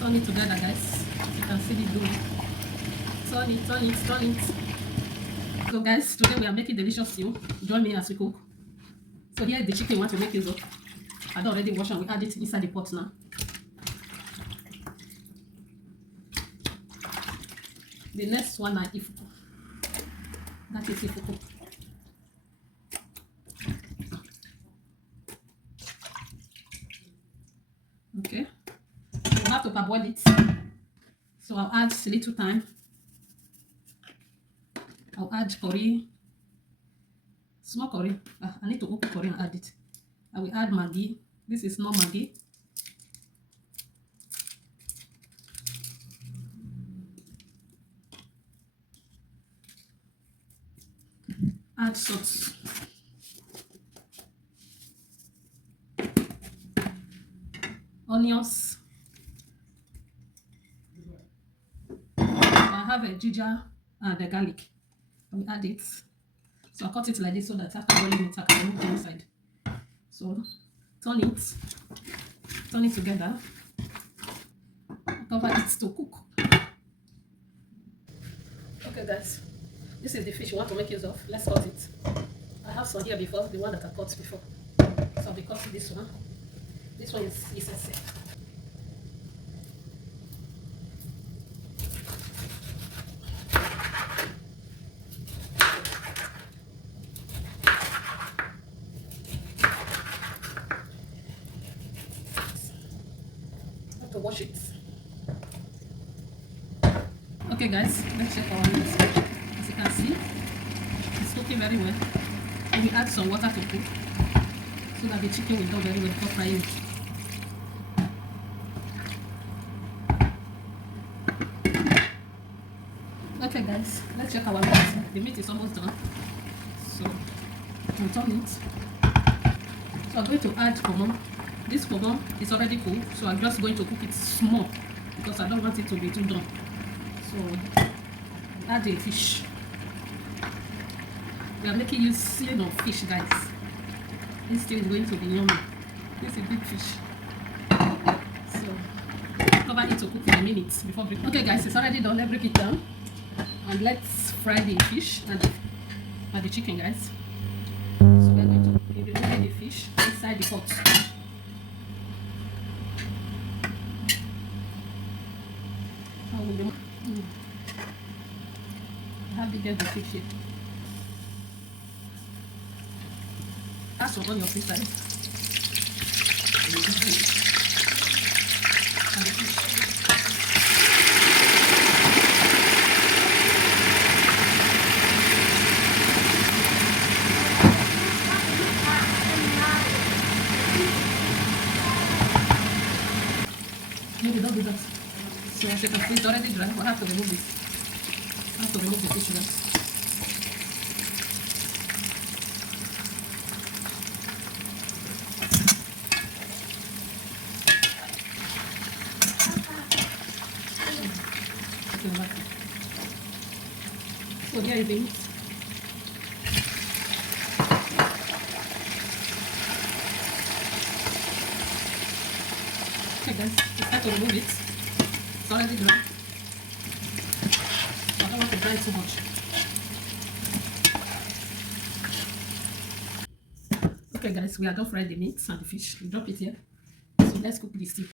Turn it together, guys. You can see the dough. Turn it, turn it, turn it. So guys, today we are making delicious stew. Join me as we cook. So here is the chicken we want to make use of. I don't already wash and we add it inside the pot now. The next one is ifuku. That is ifuku. Okay. You have to parboil it. So I'll add a little thyme. I'll add curry. Small curry. I need to open curry and add it. I will add Maggi. This is not Maggi. Add salt. Onions. I have a ginger and the garlic. I will add it. So I cut it like this so that after boiling it, I can remove the inside. So turn it together. Cover it to cook. Okay, guys, this is the fish you want to make use of. Let's cut it. I have some here before, the one that I cut before. So I'll be cutting this one. This one is essay. To wash it. Okay guys, let's check our meat. As you can see, it's cooking very well. And we add some water to cook so that the chicken will do very well before frying it. Okay guys, let's check our meat. The meat is almost done. So we'll turn it. So I'm going to add common. This common is already cooked, so I'm just going to cook it small because I don't want it to be too done. So add the fish. We are making use of fish, guys. This thing is going to be yummy. This is a big fish. So cover it to cook in a minute before break. Okay guys, it's already done. Let's break it down. And let's fry the fish and the chicken, guys. So we're going to be removing the fish inside the pot. How big is the fish here? That's what on your fish side. Maybe don't do that. So as you can see, it's already dry. We'll have to remove it. I have to remove the fish, guys. So here is it. Okay guys, it's time to remove it. It's already dry. So I don't want to dry it too much. Okay guys, we are done frying the meat and the fish. We drop it here. So let's cook this stew.